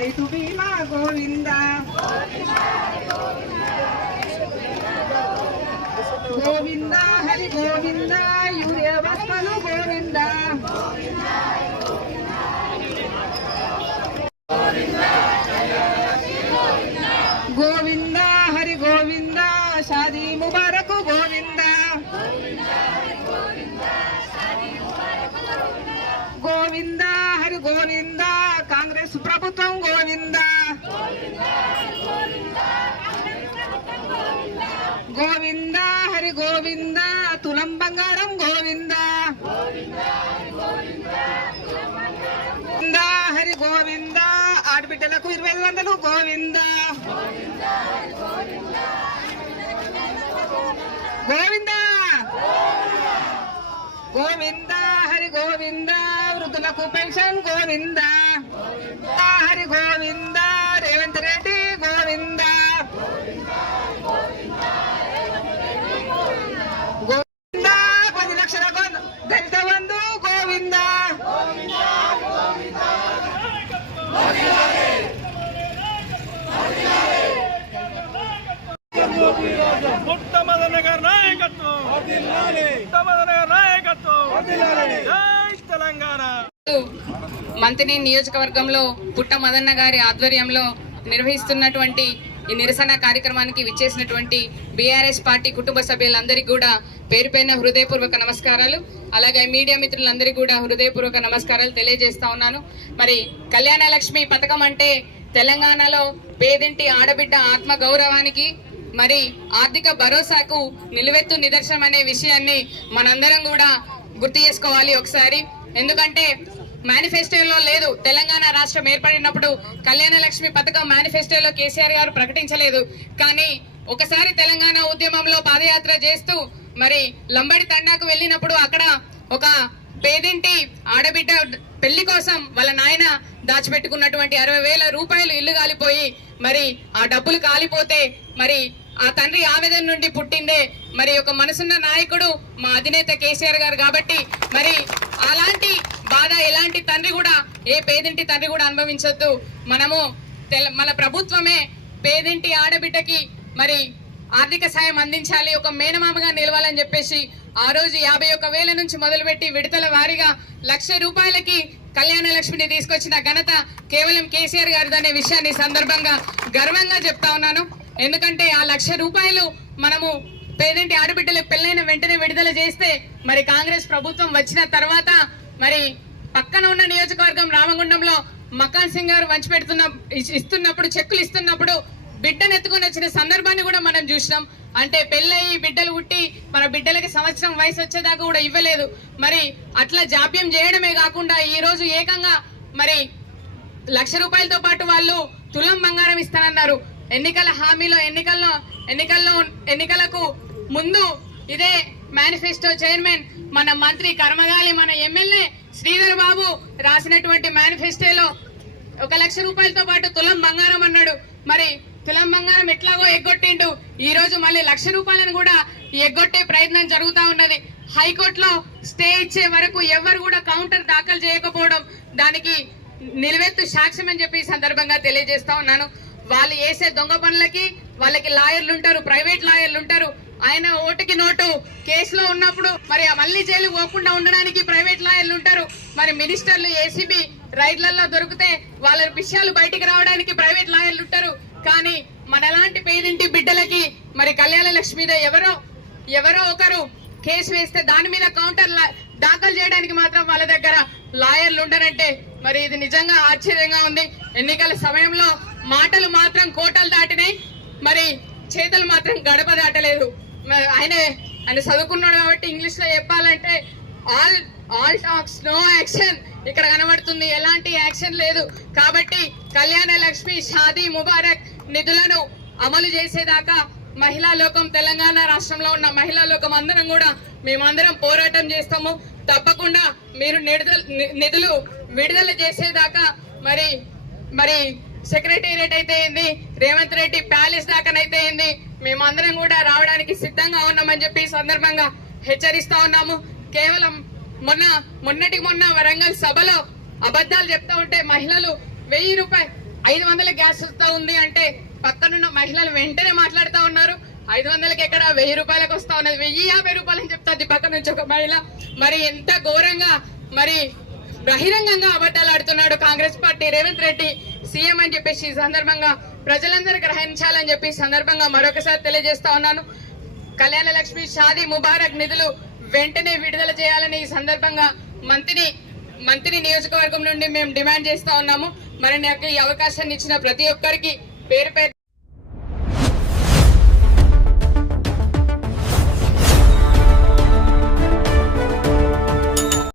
రైతు బీమా గోవింద గోవింద హరి గోవింద యూరియా బస్తలు గోవింద గోవింద హరి గోవింద షాదీ ముబారక్ గోవింద గోవింద హరి గోవింద కాంగ్రెస్ ప్రభుత్వం గోవింద గోవింద హరి గోవింద తులం బంగారం గోవింద హరి గోవింద ఆడబిడ్డలకు 2500 గోవింద గోవింద గోవింద హరి గోవింద వృద్ధులకు పెన్షన్ గోవింద హరి గోవింద రేవంత్ రెడ్డి గోవింద గోవింద 10 లక్షల దళిత బంధు గోవింద మంత్రి నియోజకవర్గంలో పుట్ట మదన్న గారి ఆధ్వర్యంలో నిర్వహిస్తున్నటువంటి ఈ నిరసన కార్యక్రమానికి విచ్చేసినటువంటి బీఆర్ఎస్ పార్టీ కుటుంబ సభ్యులందరికీ కూడా పేరు పైన హృదయపూర్వక నమస్కారాలు. అలాగే మీడియా మిత్రులందరికీ కూడా హృదయపూర్వక నమస్కారాలు తెలియజేస్తా ఉన్నాను. మరి కళ్యాణ లక్ష్మి పథకం అంటే తెలంగాణలో పేదింటి ఆడబిడ్డ ఆత్మ గౌరవానికి మరి ఆర్థిక భరోసాకు నిలువెత్తు నిదర్శనం అనే విషయాన్ని మనందరం కూడా గుర్తు చేసుకోవాలి ఒకసారి. ఎందుకంటే మేనిఫెస్టోలో లేదు. తెలంగాణ రాష్ట్రం ఏర్పడినప్పుడు కళ్యాణ లక్ష్మి పథకం మేనిఫెస్టోలో కేసీఆర్ గారు ప్రకటించలేదు. కానీ ఒకసారి తెలంగాణ ఉద్యమంలో పాదయాత్ర చేస్తూ మరి లంబడి తండాకు వెళ్ళినప్పుడు అక్కడ ఒక పేదింటి ఆడబిడ్డ పెళ్లి కోసం వాళ్ళ నాయన దాచిపెట్టుకున్నటువంటి 60,000 రూపాయలు ఇల్లు కాలిపోయి మరి ఆ డబ్బులు కాలిపోతే మరి ఆ తండ్రి ఆవేదన నుండి పుట్టిందే మరి ఒక మనసున్న నాయకుడు మా అధినేత కేసీఆర్ గారు. కాబట్టి మరి అలాంటి బాధ ఎలాంటి తండ్రి కూడా ఏ పేదింటి తండ్రి కూడా అనుభవించొద్దు. మనము మన ప్రభుత్వమే పేదింటి ఆడబిడ్డకి మరి ఆర్థిక సాయం అందించాలి, ఒక మేనమామగా నిలవాలని చెప్పేసి ఆ రోజు 51,000 నుంచి మొదలుపెట్టి విడతల వారీగా 1,00,000 రూపాయలకి కళ్యాణ లక్ష్మిని తీసుకొచ్చిన ఘనత కేవలం కేసీఆర్ గారిదనే విషయాన్ని సందర్భంగా గర్వంగా చెప్తా ఉన్నాను. ఎందుకంటే ఆ 1,00,000 రూపాయలు మనము పేదింటి ఆడబిడ్డలకు పెళ్ళైన వెంటనే విడుదల చేస్తే మరి కాంగ్రెస్ ప్రభుత్వం వచ్చిన తర్వాత మరి పక్కన ఉన్న నియోజకవర్గం రామగుండంలో మకాన్ సింగ్ గారు ఇస్తున్నప్పుడు చెక్కులు ఇస్తున్నప్పుడు బిడ్డను ఎత్తుకొని వచ్చిన సందర్భాన్ని కూడా మనం చూసినాం. అంటే పెళ్ళయి బిడ్డలు పుట్టి మన బిడ్డలకి సంవత్సరం వయసు వచ్చేదాకా కూడా ఇవ్వలేదు. మరి అట్లా జాప్యం చేయడమే కాకుండా ఈ రోజు ఏకంగా మరి 1,00,000 రూపాయలతో పాటు వాళ్ళు తులం బంగారం ఇస్తానన్నారు. ఎన్నికల హామీలో ఎన్నికలకు ముందు ఇదే మేనిఫెస్టో చైర్మన్ మన మంత్రి కర్మగాలి మన ఎమ్మెల్యే శ్రీధర్ బాబు రాసినటువంటి మేనిఫెస్టోలో 1,00,000 రూపాయలతో పాటు తులం బంగారం అన్నాడు. మరి తులం బంగారం ఎట్లాగో ఎగ్గొట్టిండు. ఈ రోజు మళ్ళీ 1,00,000 రూపాయలను కూడా ఎగ్గొట్టే ప్రయత్నం జరుగుతా ఉన్నది. హైకోర్టులో స్టే ఇచ్చే వరకు ఎవరు కూడా కౌంటర్ దాఖలు చేయకపోవడం దానికి నిలువెత్తు సాక్ష్యం అని చెప్పి ఈ సందర్భంగా తెలియజేస్తా ఉన్నాను. వాళ్ళు వేసే దొంగ పనులకి వాళ్ళకి లాయర్లు ఉంటారు, ప్రైవేట్ లాయర్లు ఉంటారు. ఆయన ఓటుకి నోటు కేసులో ఉన్నప్పుడు మరి మళ్ళీ జైలు పోకుండా ఉండడానికి ప్రైవేట్ లాయర్లు ఉంటారు. మరి మినిస్టర్లు ఏసీబీ రైడ్లలో దొరికితే వాళ్ళ విషయాలు బయటికి రావడానికి ప్రైవేట్ లాయర్లు ఉంటారు. కానీ మనలాంటి పేదింటి బిడ్డలకి మరి కళ్యాణ లక్ష్మి మీద ఎవరో ఒకరు కేసు వేస్తే దాని మీద కౌంటర్ దాఖలు చేయడానికి మాత్రం వాళ్ళ దగ్గర లాయర్లు ఉండరంటే మరి ఇది నిజంగా ఆశ్చర్యంగా ఉంది. ఎన్నికల సమయంలో మాటలు మాత్రం కోటలు దాటినాయి, మరి చేతలు మాత్రం గడప దాటలేదు. ఆయన చదువుకున్నాడు కాబట్టి ఇంగ్లీష్ లో చెప్పాలంటే ఆల్ టాక్స్ నో యాక్షన్ ఇక్కడ కనబడుతుంది. ఎలాంటి యాక్షన్ లేదు. కాబట్టి కళ్యాణ లక్ష్మి షాదీ ముబారక్ నిధులను అమలు చేసేదాకా మహిళా లోకం, తెలంగాణ రాష్ట్రంలో ఉన్న మహిళా లోకం అందరం కూడా మేమందరం పోరాటం చేస్తాము. తప్పకుండా మీరు నిధులు విడుదల చేసేదాకా మరి సెక్రటేరియట్ అయితే ఏంది, రేవంత్ రెడ్డి ప్యాలెస్ దాకానైతే ఏంది, మేమందరం కూడా రావడానికి సిద్ధంగా ఉన్నామని చెప్పి సందర్భంగా హెచ్చరిస్తా ఉన్నాము. కేవలం మొన్న వరంగల్ సభలో అబద్ధాలు చెప్తా ఉంటే మహిళలు 500 గ్యాస్ వస్తా ఉంది అంటే పక్కనున్న మహిళలు వెంటనే మాట్లాడుతూ ఉన్నారు. 500కి ఎక్కడ 1000 రూపాయలకు వస్తా ఉన్నది, 1050 రూపాయలు అని చెప్తాది పక్క నుంచి ఒక మహిళ. మరి ఎంత ఘోరంగా మరి బహిరంగంగా అబద్ధాలు ఆడుతున్నాడు కాంగ్రెస్ పార్టీ. రేవంత్ రెడ్డి సీఎం అని చెప్పేసి ఈ సందర్భంగా ప్రజలందరూ గ్రహించాలని చెప్పి ఈ సందర్భంగా మరొకసారి తెలియజేస్తా ఉన్నాను. కళ్యాణ లక్ష్మి షాదీ ముబారక్ నిధులు వెంటనే విడుదల చేయాలని ఈ సందర్భంగా మంత్రి నియోజకవర్గం నుండి మేము డిమాండ్ చేస్తా ఉన్నాము. మరి నాకు ఈ అవకాశాన్ని ఇచ్చిన ప్రతి ఒక్కరికి పేరు పేరు